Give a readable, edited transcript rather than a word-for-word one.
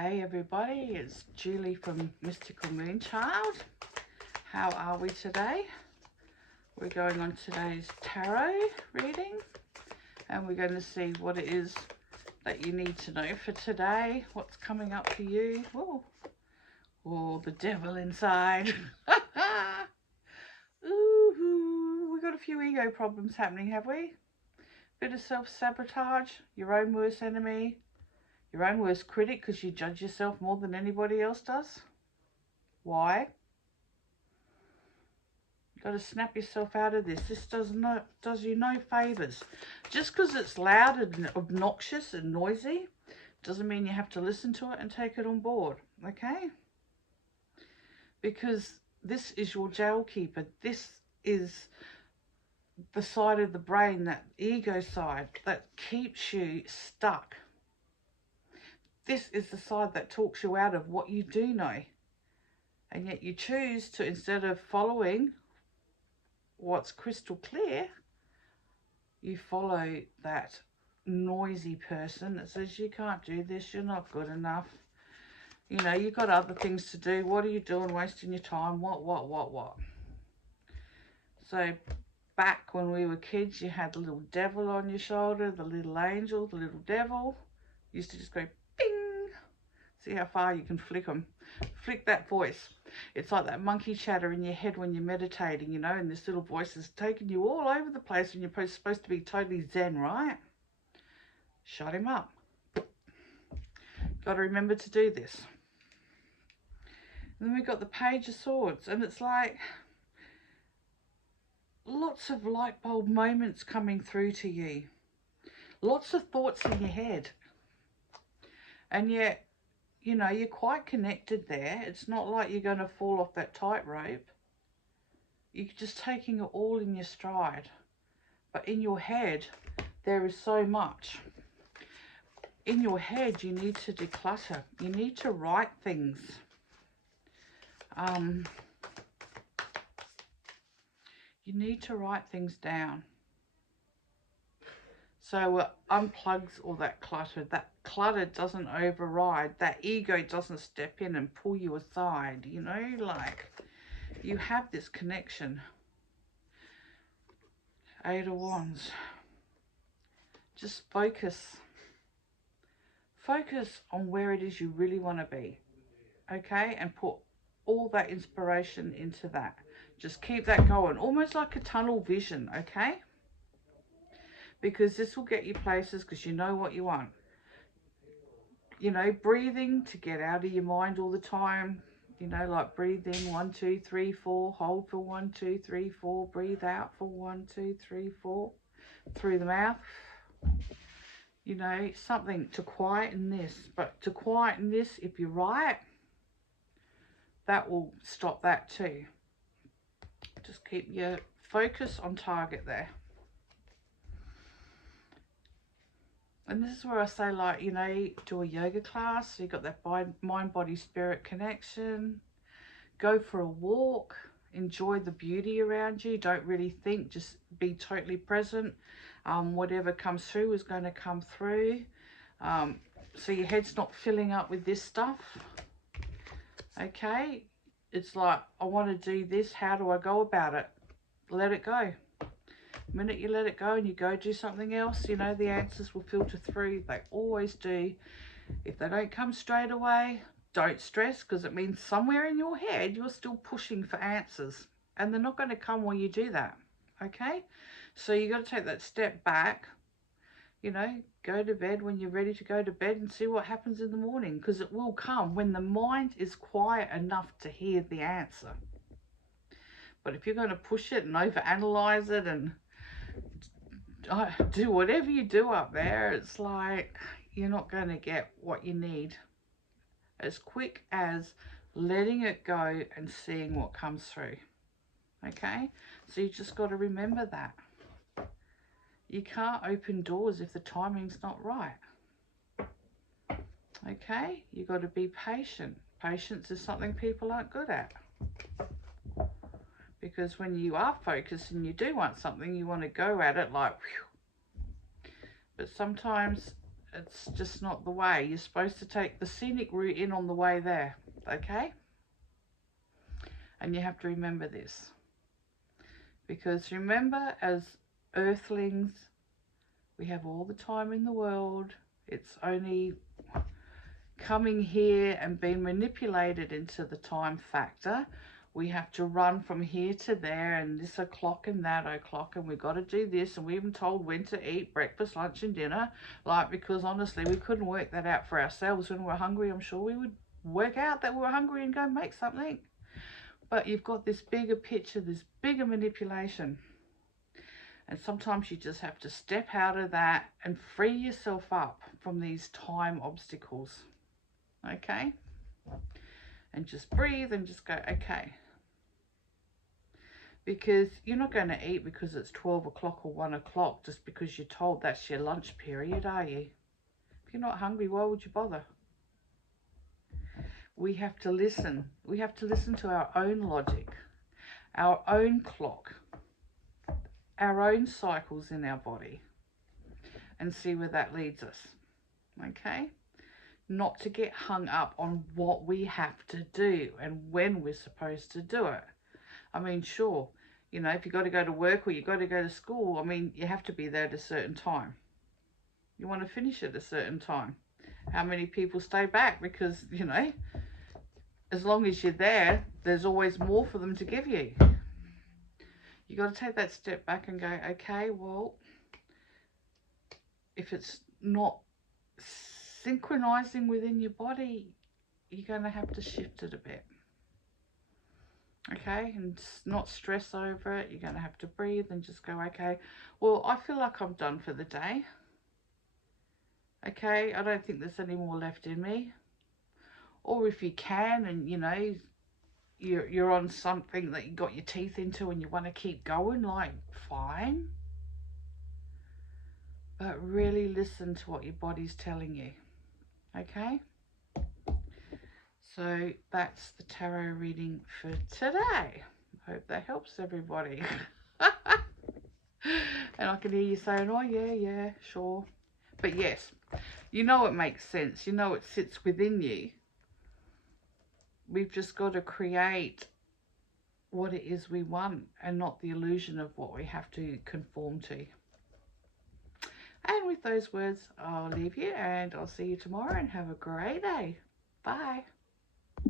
Hey everybody, it's Julie from Mystical Moonchild. How are we today? We're going on today's tarot reading and we're going to see what it is that you need to know for today. What's coming up for you? Whoa. Oh, the devil inside. Ooh, we got a few ego problems happening, have we? Bit of self-sabotage, your own worst enemy, your own worst critic because you judge yourself more than anybody else does. Why? You've got to snap yourself out of this. This does you no favours. Just because it's loud and obnoxious and noisy doesn't mean you have to listen to it and take it on board, okay? Because this is your jail keeper. This is the side of the brain, that ego side, that keeps you stuck. This is the side that talks you out of what you do know. And yet you choose to, instead of following what's crystal clear, you follow that noisy person that says you can't do this, you're not good enough. You know, you've got other things to do. What are you doing, wasting your time? What? So back when we were kids, you had the little devil on your shoulder, the little angel, the little devil. You used to just go bing. See how far you can flick them. Flick that voice. It's like that monkey chatter in your head when you're meditating, you know, and this little voice is taking you all over the place when you're supposed to be totally zen, right? Shut him up. Got to remember to do this. And then we've got the Page of Swords, and it's like lots of light bulb moments coming through to you. Lots of thoughts in your head. And yet, you know, you're quite connected there. It's not like you're going to fall off that tightrope. You're just taking it all in your stride. But in your head, there is so much. In your head, you need to declutter. You need to write things. You need to write things down. So it unplugs all that clutter. That clutter doesn't override. That ego doesn't step in and pull you aside, you know, like you have this connection. Eight of Wands. Just focus. Focus on where it is you really want to be, okay? And put all that inspiration into that. Just keep that going, almost like a tunnel vision, okay? Because this will get you places because you know what you want. You know, breathing to get out of your mind all the time. You know, like breathe in 1, 2, 3, 4, hold for 1, 2, 3, 4, breathe out for 1, 2, 3, 4, through the mouth. You know, something to quieten this. But to quieten this, if you write, that will stop that too. Just keep your focus on target there. And this is where I say, like, you know, do a yoga class. So you've got that mind, body, spirit connection. Go for a walk. Enjoy the beauty around you. Don't really think. Just be totally present. Whatever comes through is going to come through. So your head's not filling up with this stuff. Okay? It's like, I want to do this. How do I go about it? Let it go. The minute you let it go and you go do something else, you know, the answers will filter through. They always do. If they don't come straight away, don't stress, because it means somewhere in your head you're still pushing for answers, and they're not going to come while you do that, okay? So you got to take that step back, you know, go to bed when you're ready to go to bed and see what happens in the morning, because it will come when the mind is quiet enough to hear the answer. But if you're going to push it and overanalyze it and do whatever you do up there, it's like you're not going to get what you need as quick as letting it go and seeing what comes through. Okay, so you just got to remember that you can't open doors if the timing's not right. Okay, you got to be patient. Patience is something people aren't good at. Because when you are focused and you do want something, you want to go at it like, whew. But sometimes It's just not the way. You're supposed to take the scenic route in on the way there, okay? And you have to remember this. Because remember, as earthlings, we have all the time in the world. It's only coming here and being manipulated into the time factor. We have to run from here to there, and this o'clock and that o'clock, and we've got to do this, and we haven't told when to eat breakfast, lunch and dinner, like, because honestly we couldn't work that out for ourselves. When we're hungry, I'm sure we would work out that we're hungry and go make something. But you've got this bigger picture, this bigger manipulation, and sometimes you just have to step out of that and free yourself up from these time obstacles, okay? And just breathe and just go, okay. Because you're not going to eat because it's 12 o'clock or 1 o'clock just because you're told that's your lunch period, are you? If you're not hungry, why would you bother? We have to listen. We have to listen to our own logic, our own clock, our own cycles in our body, and see where that leads us, okay? Not to get hung up on what we have to do and when we're supposed to do it. I mean, sure, you know, if you got to go to work or you got to go to school, I mean, you have to be there at a certain time. You want to finish at a certain time. How many people stay back? Because, you know, as long as you're there, there's always more for them to give you. You got to take that step back and go, okay, well, if it's not synchronizing within your body, you're going to have to shift it a bit. Okay, and not stress over it. You're going to have to breathe and just go, okay, well, I feel like I'm done for the day. Okay, I don't think there's any more left in me. Or if you can, and you know, you're on something that you got your teeth into and you want to keep going, like, fine. But really listen to what your body's telling you. Okay? So that's the tarot reading for today. Hope that helps everybody. And I can hear you saying, oh yeah, sure. But yes, you know it makes sense. You know it sits within you. We've just got to create what it is we want and not the illusion of what we have to conform to. And with those words, I'll leave you and I'll see you tomorrow, and have a great day. Bye.